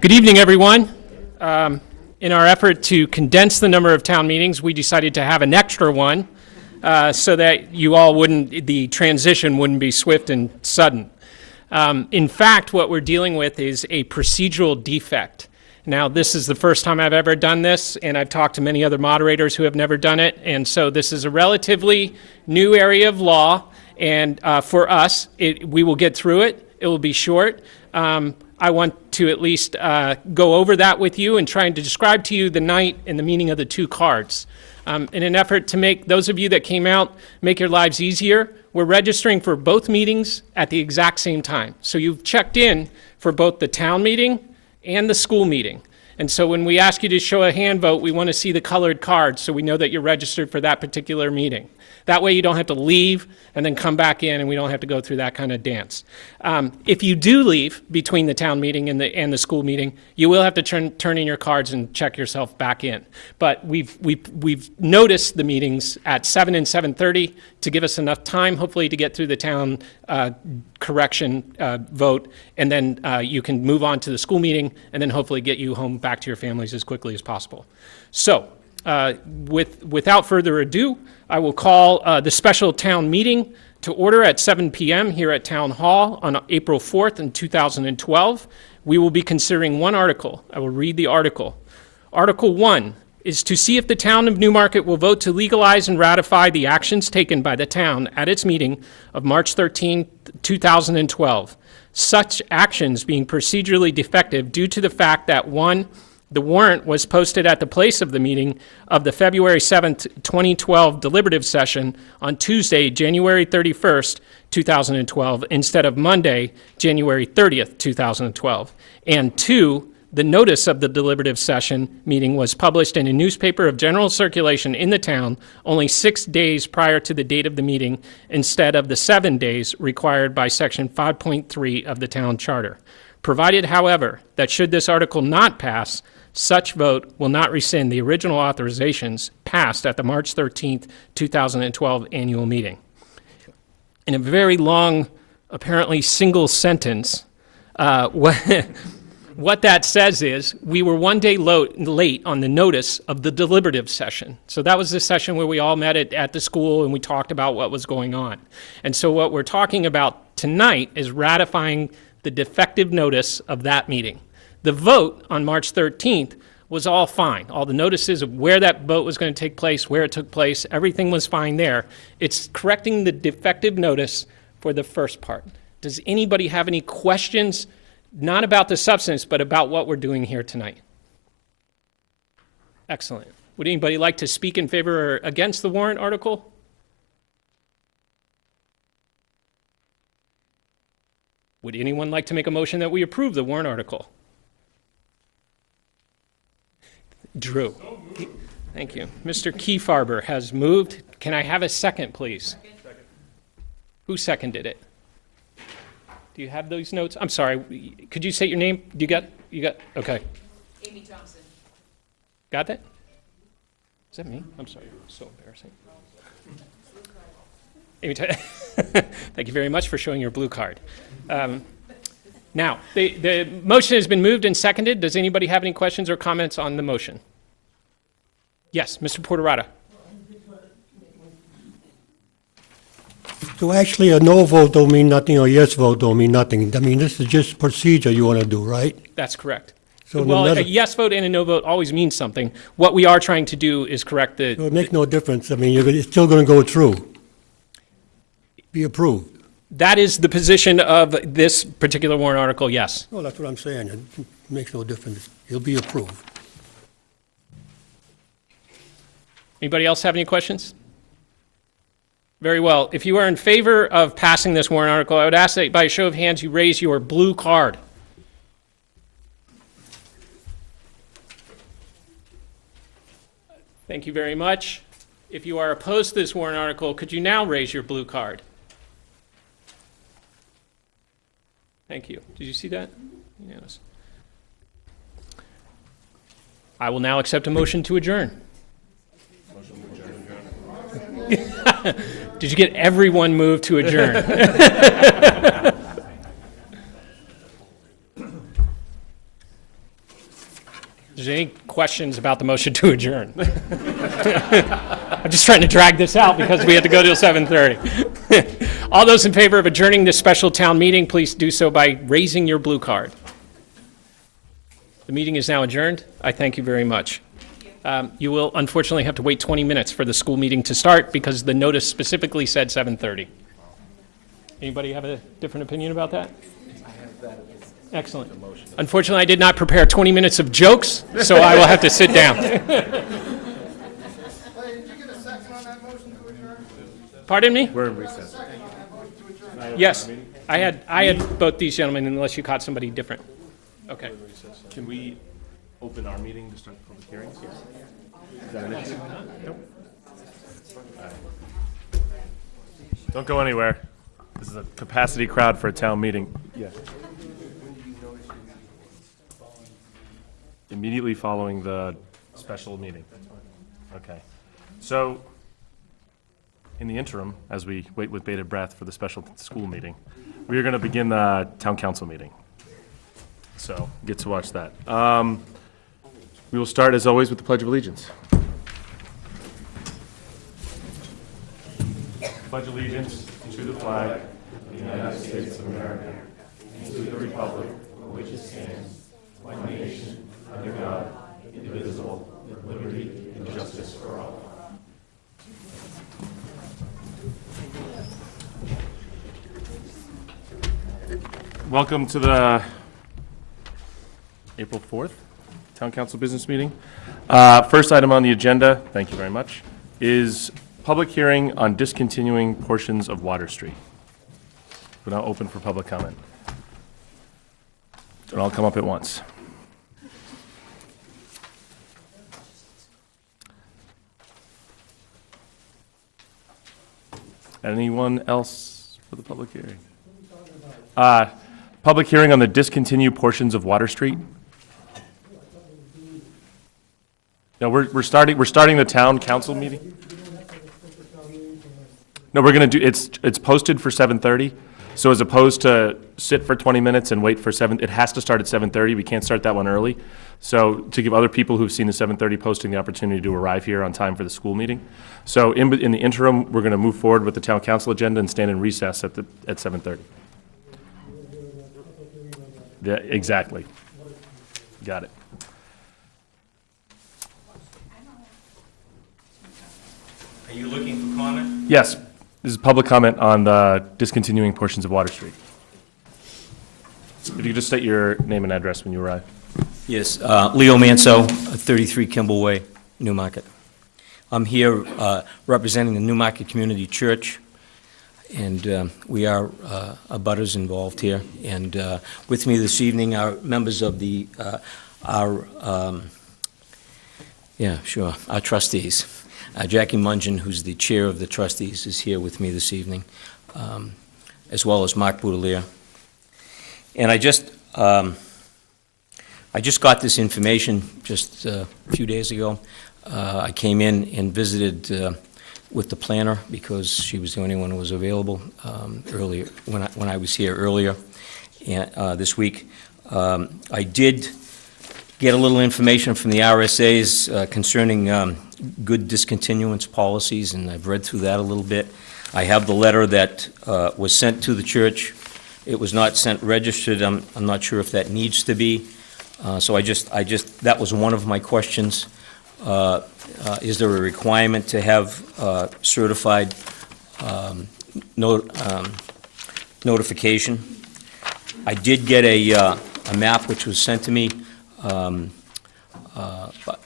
Good evening, everyone. In our effort to condense the number of town meetings, we decided to have an extra one so that the transition wouldn't be swift and sudden. In fact, what we're dealing with is a procedural defect. Now, this is the first time I've ever done this, and I've talked to many other moderators who have never done it, and so this is a relatively new area of law, and for us, we will get through it. It will be short. I want to at least go over that with you and trying to describe to you the night and the meaning of the two cards. In an effort to make those of you that came out make your lives easier, we're registering for both meetings at the exact same time. So you've checked in for both the town meeting and the school meeting. And so when we ask you to show a hand vote, we want to see the colored card so we know that you're registered for that particular meeting. That way you don't have to leave and then come back in and we don't have to go through that kind of dance. If you do leave between the town meeting and the school meeting, you will have to turn in your cards and check yourself back in. But we've noticed the meetings at 7 and 7:30 to give us enough time, hopefully, to get through the town correction vote, and then you can move on to the school meeting and then hopefully get you home back to your families as quickly as possible. So without further ado, I will call the special town meeting to order at 7 p.m. here at Town Hall on April 4th in 2012. We will be considering one article. I will read the article. Article 1 is to see if the town of Newmarket will vote to legalize and ratify the actions taken by the town at its meeting of March 13, 2012. Such actions being procedurally defective due to the fact that 1, the warrant was posted at the place of the meeting of the February 7th, 2012 deliberative session on Tuesday, January 31st, 2012, instead of Monday, January 30th, 2012. And 2, the notice of the deliberative session meeting was published in a newspaper of general circulation in the town only 6 days prior to the date of the meeting instead of the 7 days required by Section 5.3 of the town charter. Provided, however, that should this article not pass, such vote will not rescind the original authorizations passed at the March 13th, 2012 annual meeting. In a very long, apparently single sentence, what that says is we were one day late on the notice of the deliberative session. So that was the session where we all met at the school and we talked about what was going on. And so what we're talking about tonight is ratifying the defective notice of that meeting. The vote on March 13th was all fine. All the notices of where that vote was going to take place, where it took place, everything was fine there. It's correcting the defective notice for the first part. Does anybody have any questions, not about the substance, but about what we're doing here tonight? Excellent. Would anybody like to speak in favor or against the warrant article? Would anyone like to make a motion that we approve the warrant article? Drew. Thank you. Mr. Kiefarber has moved. Can I have a second, please? Second. Who seconded it? Do you have those notes? I'm sorry. Could you say your name? You got, okay. Amy Thompson. Got that? Is that me? I'm sorry. So embarrassing. Amy, thank you very much for showing your blue card. Now, the motion has been moved and seconded. Does anybody have any questions or comments on the motion? Yes, Mr. Porterata. So actually a no vote don't mean nothing or a yes vote don't mean nothing. I mean, this is just procedure you want to do, right? That's correct. So well, a yes vote and a no vote always means something. What we are trying to do is correct the... So it makes no difference. I mean, it's still going to go through. Be approved. That is the position of this particular warrant article, yes. No, that's what I'm saying. It makes no difference. It'll be approved. Anybody else have any questions? Very well. If you are in favor of passing this warrant article, I would ask that by a show of hands you raise your blue card. Thank you very much. If you are opposed to this warrant article, could you now raise your blue card? Thank you. Did you see that? Yes. I will now accept a motion to adjourn. Did you get everyone moved to adjourn? there's any questions about the motion to adjourn? I'm just trying to drag this out because we have to go till 7:30. All those in favor of adjourning this special town meeting, please do so by raising your blue card. The meeting is now adjourned. I thank you very much. You will unfortunately have to wait 20 minutes for the school meeting to start because the notice specifically said 7:30. Anybody have a different opinion about that? Excellent. Unfortunately, I did not prepare 20 minutes of jokes, so I will have to sit down. Did you get a second on that motion to adjourn? Pardon me? We're in recess. Yes, I had both these gentlemen, unless you caught somebody different. Okay. Can we open our meeting to start the public hearings? Yes. Is that an issue? Nope. Don't go anywhere. This is a capacity crowd for a town meeting. Yes. Immediately following the special meeting. Okay. So, in the interim, as we wait with bated breath for the special school meeting, we are going to begin the town council meeting. So, get to watch that. We will start, as always, with the Pledge of Allegiance. Pledge allegiance to the flag of the United States of America and to the republic for which it stands, one nation, under God, indivisible, with liberty and justice for all. Welcome to the April 4th Town Council Business Meeting. First item on the agenda, thank you very much, is public hearing on discontinuing portions of Water Street. We're now open for public comment. And I'll come up at once. Anyone else for the public hearing? Public hearing on the discontinued portions of Water Street. No, we're starting the town council meeting. No, we're going to do, it's posted for 7:30. So as opposed to sit for 20 minutes and wait for it has to start at 7:30. We can't start that one early. So to give other people who've seen the 7:30 posting the opportunity to arrive here on time for the school meeting. So in the interim, we're going to move forward with the town council agenda and stand in recess at 7:30. Yeah, exactly. Got it. Are you looking for comment? Yes, this is public comment on the discontinuing portions of Water Street. If you could just state your name and address when you arrive. Yes, Leo Manso, 33 Kimball Way, Newmarket. I'm here representing the Newmarket Community Church, and we are abutters involved here. And with me this evening are members of our trustees. Jackie Mungen, who's the chair of the trustees, is here with me this evening, as well as Mark Boudelier. And I just got this information just a few days ago. I came in and visited with the planner because she was the only one who was available earlier when I was here earlier this week. I did get a little information from the RSAs concerning good discontinuance policies, and I've read through that a little bit. I have the letter that was sent to the church. It was not sent registered. I'm not sure if that needs to be. So that was one of my questions. Is there a requirement to have certified notification? I did get a map which was sent to me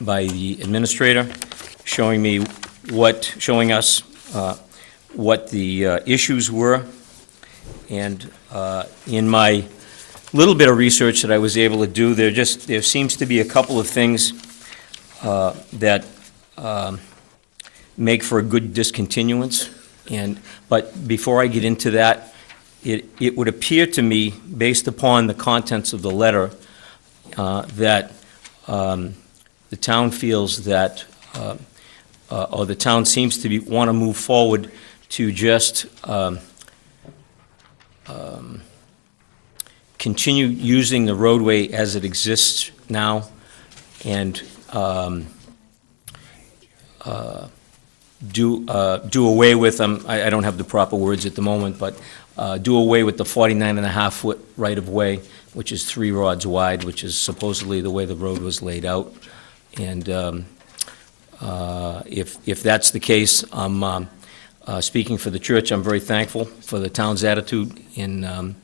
by the administrator, showing us what the issues were. And in my little bit of research that I was able to do, there seems to be a couple of things that make for a good discontinuance. But before I get into that, it would appear to me, based upon the contents of the letter, that the town feels that, or the town seems to want to move forward to just continue using the roadway as it exists now, and do away with, I don't have the proper words at the moment, but do away with the 49.5-foot right-of-way, which is 3 rods wide, which is supposedly the way the road was laid out. And if that's the case, I'm speaking for the church. I'm very thankful for the town's attitude in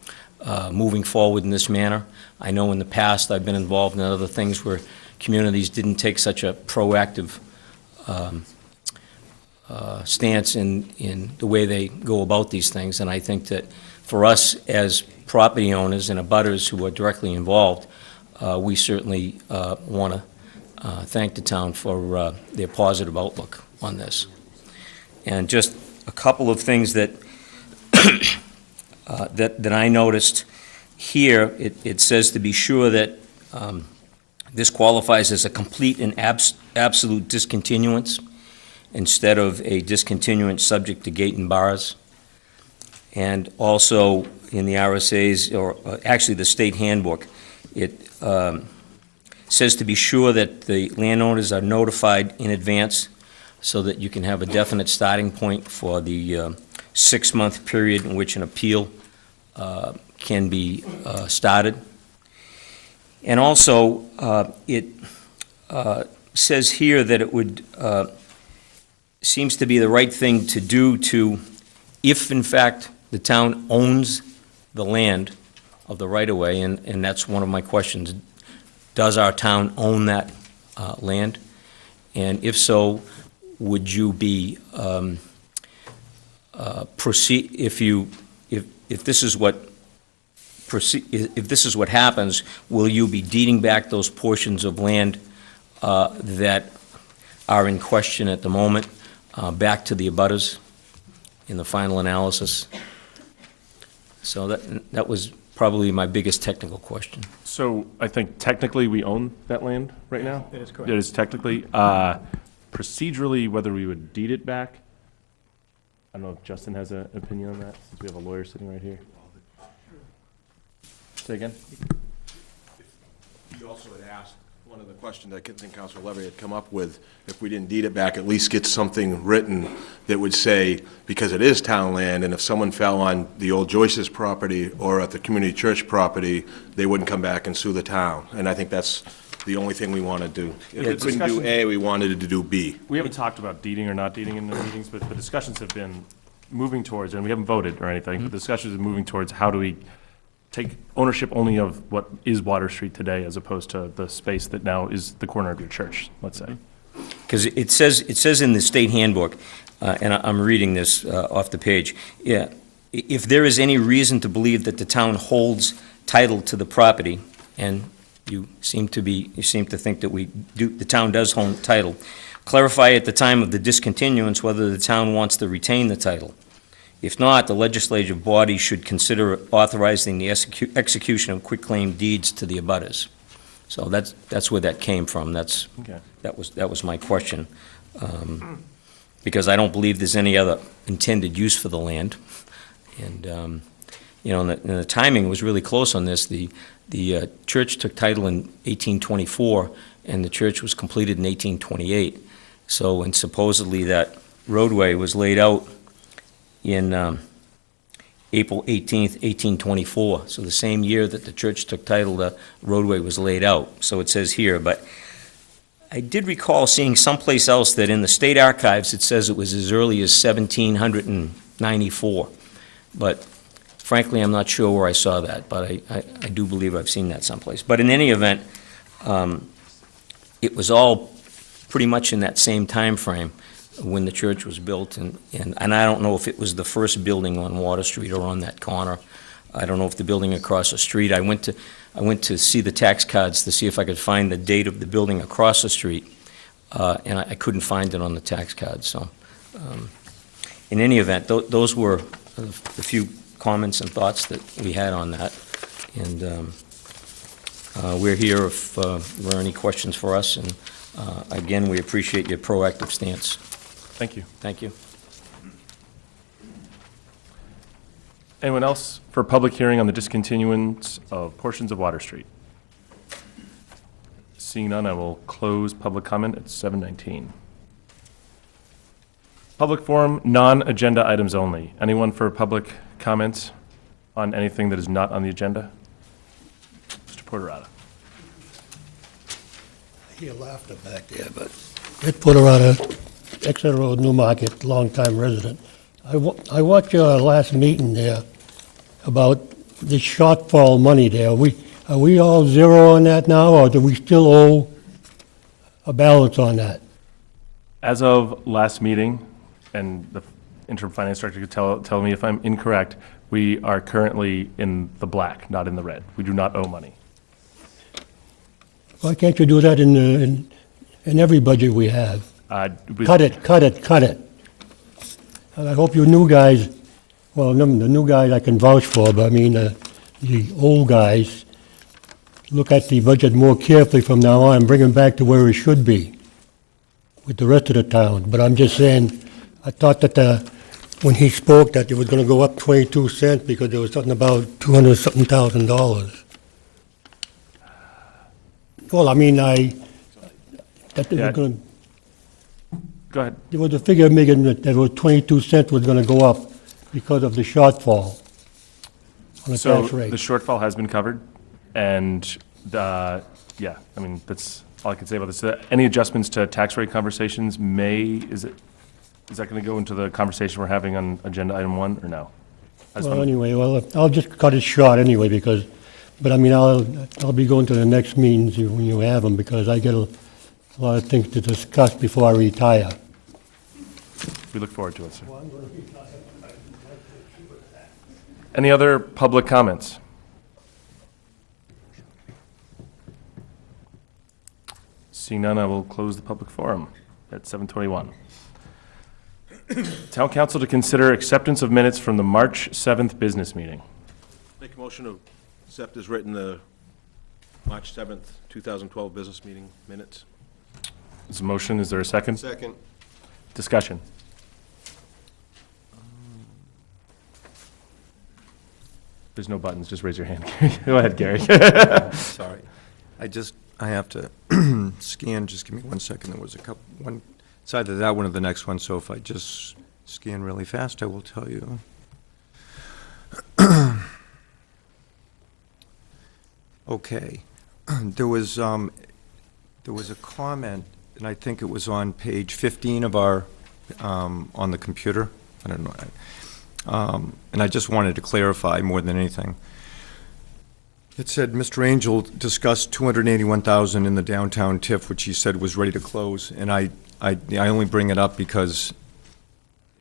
moving forward in this manner. I know in the past I've been involved in other things where communities didn't take such a proactive stance in the way they go about these things, and I think that for us as property owners and abutters who are directly involved, we certainly want to thank the town for their positive outlook on this. And just a couple of things that that I noticed here, it says to be sure that this qualifies as a complete and absolute discontinuance instead of a discontinuance subject to gate and bars. And also in the RSA's, or actually the state handbook, it says to be sure that the landowners are notified in advance so that you can have a definite starting point for the 6-month period in which an appeal can be started. And also, it says here that it would seems to be the right thing to do to, if in fact the town owns the land of the right-of-way, and that's one of my questions, does our town own that land? And if so, would you be proceed if this is what if this is what happens, will you be deeding back those portions of land that are in question at the moment back to the abutters in the final analysis? So that was probably my biggest technical question. So I think technically we own that land right now? That is correct. It is technically. Procedurally, whether we would deed it back, I don't know if Justin has an opinion on that, since we have a lawyer sitting right here. Say again? He also had asked, one of the questions I think Councilor Levy had come up with, if we didn't deed it back, at least get something written that would say, because it is town land, and if someone fell on the old Joyce's property or at the community church property, they wouldn't come back and sue the town. And I think that's the only thing we want to do. If we couldn't do A, we wanted to do B. We haven't talked about deeding or not deeding in the meetings, but the discussions have been moving towards, and we haven't voted or anything, but the discussions are moving towards how do we take ownership only of what is Water Street today as opposed to the space that now is the corner of your church, let's say. Because it says in the state handbook, and I'm reading this off the page, yeah, if there is any reason to believe that the town holds title to the property, and you seem to think that the town does hold title, clarify at the time of the discontinuance whether the town wants to retain the title. If not, the legislative body should consider authorizing the execution of quitclaim deeds to the abutters. So that's where that came from. Okay. That was my question. Because I don't believe there's any other intended use for the land. And, you know, and the timing was really close on this. The church took title in 1824, and the church was completed in 1828. So, and supposedly that roadway was laid out in April 18th, 1824. So the same year that the church took title, the roadway was laid out. So it says here, but I did recall seeing someplace else that in the state archives it says it was as early as 1794. But frankly, I'm not sure where I saw that, but I do believe I've seen that someplace. But in any event, it was all pretty much in that same time frame when the church was built, and I don't know if it was the first building on Water Street or on that corner. I don't know if the building across the street. I went to see the tax cards to see if I could find the date of the building across the street, and I couldn't find it on the tax card. So, in any event, those were the few comments and thoughts that we had on that, and we're here if there are any questions for us. And again, we appreciate your proactive stance. Thank you. Thank you. Anyone else for public hearing on the discontinuance of portions of Water Street? Seeing none, I will close public comment at 7:19. Public forum, non-agenda items only. Anyone for public comments on anything that is not on the agenda? Mr. Porterata. I hear laughter back there, but Ed Porterata, Exeter Road, Newmarket, longtime resident. I watched your last meeting there about the shortfall money there. Are we all zero on that now, or do we still owe a balance on that? As of last meeting, and the interim finance director could tell me if I'm incorrect, we are currently in the black, not in the red. We do not owe money. Why can't you do that in every budget we have? Cut it. And I hope you new guys, well, the new guys I can vouch for, but I mean, the old guys, look at the budget more carefully from now on and bring it back to where it should be with the rest of the town. But I'm just saying, I thought that when he spoke that it was going to go up 22 cents because there was something about $200-something thousand. Well, I mean, that it Yeah. was going to, Go ahead. there was a figure making that there was 22 cents was going to go up because of the shortfall on the So tax rate. the shortfall has been covered, and, yeah, I mean, that's all I can say about this. Any adjustments to tax rate conversations is that going to go into the conversation we're having on agenda item 1, or no? I just Well, wanna- anyway, I'll just cut it short anyway but I mean, I'll be going to the next meetings when you have them because I get a lot of things to discuss before I retire. We look forward to it, sir. Any other public comments? Seeing none, I will close the public forum at 7:21. Town council to consider acceptance of minutes from the March 7th business meeting. Make a motion to accept as written the March 7th, 2012 business meeting minutes. There's a motion, is there a second? Second. Discussion. There's no buttons, just raise your hand. Go ahead, Gary. Sorry. I have to scan, just give me 1 second. There was a couple, one, it's either that one or the next one, so if I just scan really fast, I will tell you. Okay. There was a comment, and I think it was on page 15 of our, on the computer. I don't know. And I just wanted to clarify more than anything. It said, Mr. Angel discussed $281,000 in the downtown TIF, which he said was ready to close. And I only bring it up because,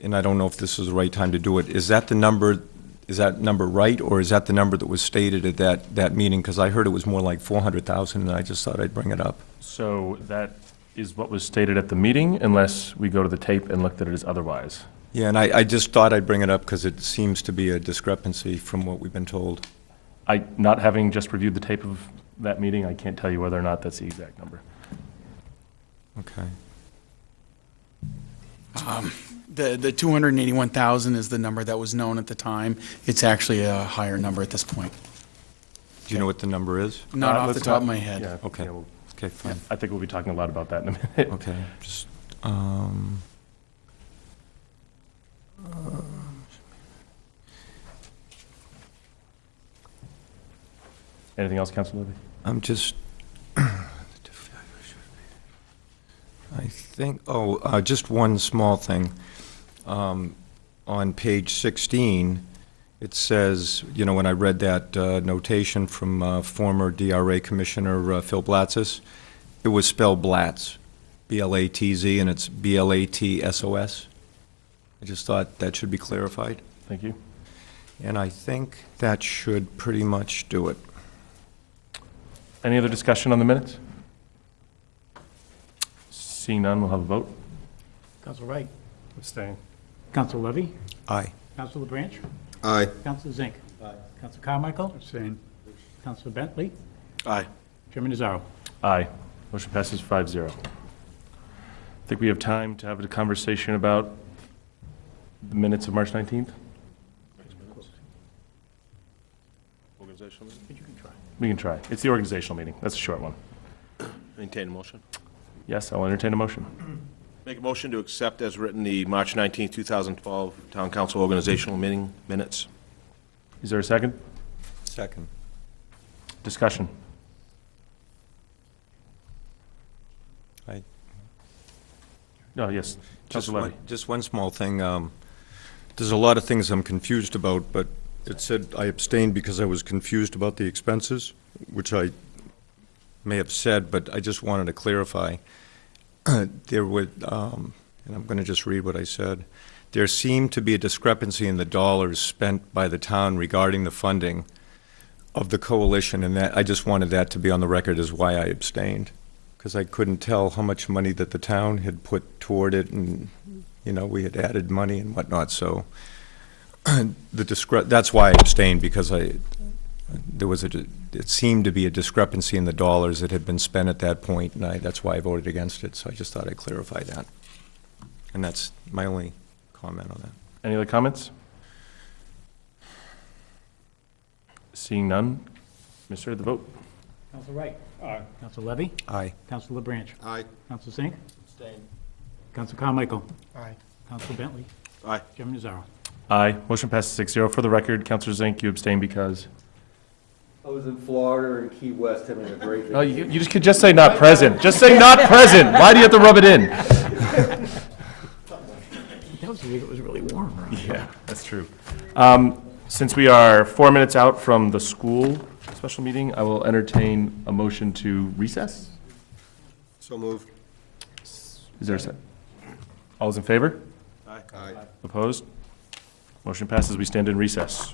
and I don't know if this is the right time to do it, is that number right, or is that the number that was stated at that meeting? Because I heard it was more like $400,000, and I just thought I'd bring it up. So that is what was stated at the meeting, unless we go to the tape and look at it as otherwise. Yeah, and I just thought I'd bring it up because it seems to be a discrepancy from what we've been told. Not having just reviewed the tape of that meeting, I can't tell you whether or not that's the exact number. Okay. The 281,000 is the number that was known at the time. It's actually a higher number at this point. Do you know what the number is? Not off the Let's top of not- my head. Yeah, Okay. yeah, well, Okay, fine. I think we'll be talking a lot about that in a minute. Okay, just, Anything else, Councilor Levy? I'm just, I think, just one small thing. On page 16, it says, when I read that notation from former DRA Commissioner Phil Blatzis, it was spelled Blatz, B-L-A-T-Z, and it's B-L-A-T-S-O-S. I just thought that should be clarified. Thank you. And I think that should pretty much do it. Any other discussion on the minutes? Seeing none, we'll have a vote. Council Wright. Abstain. Council Levy. Aye. Council LeBranch. Aye. Council Zink. Aye. Council Carmichael. Abstain. Council Bentley. Aye. Chairman Nazaro. Aye. Motion passes 5-0. I think we have time to have a conversation about the minutes of March 19th? Organizational meeting? You can try. We can try. It's the organizational meeting. That's a short one. I mean, entertain a motion. Yes, I'll entertain a motion. Make a motion to accept as written the March 19, 2012 Town Council Organizational Meeting Minutes. Is there a second? Second. Discussion. I- No, yes. Just Councilor one, Levy. just one small thing. There's a lot of things I'm confused about, but it said I abstained because I was confused about the expenses, which I may have said, but I just wanted to clarify. There would, and I'm going to just read what I said. There seemed to be a discrepancy in the dollars spent by the town regarding the funding of the coalition, and that, I just wanted that to be on the record as why I abstained, because I couldn't tell how much money that the town had put toward it, and, you know, we had added money and whatnot, so that's why I abstained, because there was it seemed to be a discrepancy in the dollars that had been spent at that point, and that's why I voted against it, so I just thought I'd clarify that. And that's my only comment on that. Any other comments? Seeing none, Mr. The vote. Counsel Wright. Aye. Counsel Levy. Aye. Counsel LeBranch. Aye. Counsel Zink. Abstain. Counsel Carmichael. Aye. Counsel Bentley. Aye. Chairman Nazaro. Aye. Motion passes 6-0. For the record, Councilor Zink, you abstain because? I was in Florida and Key West having a great Oh, vacation. you just could just say not present. Just say not present. Why do you have to rub it in? That was the week it was really warm, right? Yeah, that's true. Since we are 4 minutes out from the school special meeting, I will entertain a motion to recess. So moved. Is there a second? All those in favor? Aye. Opposed? Motion passes. We stand in recess.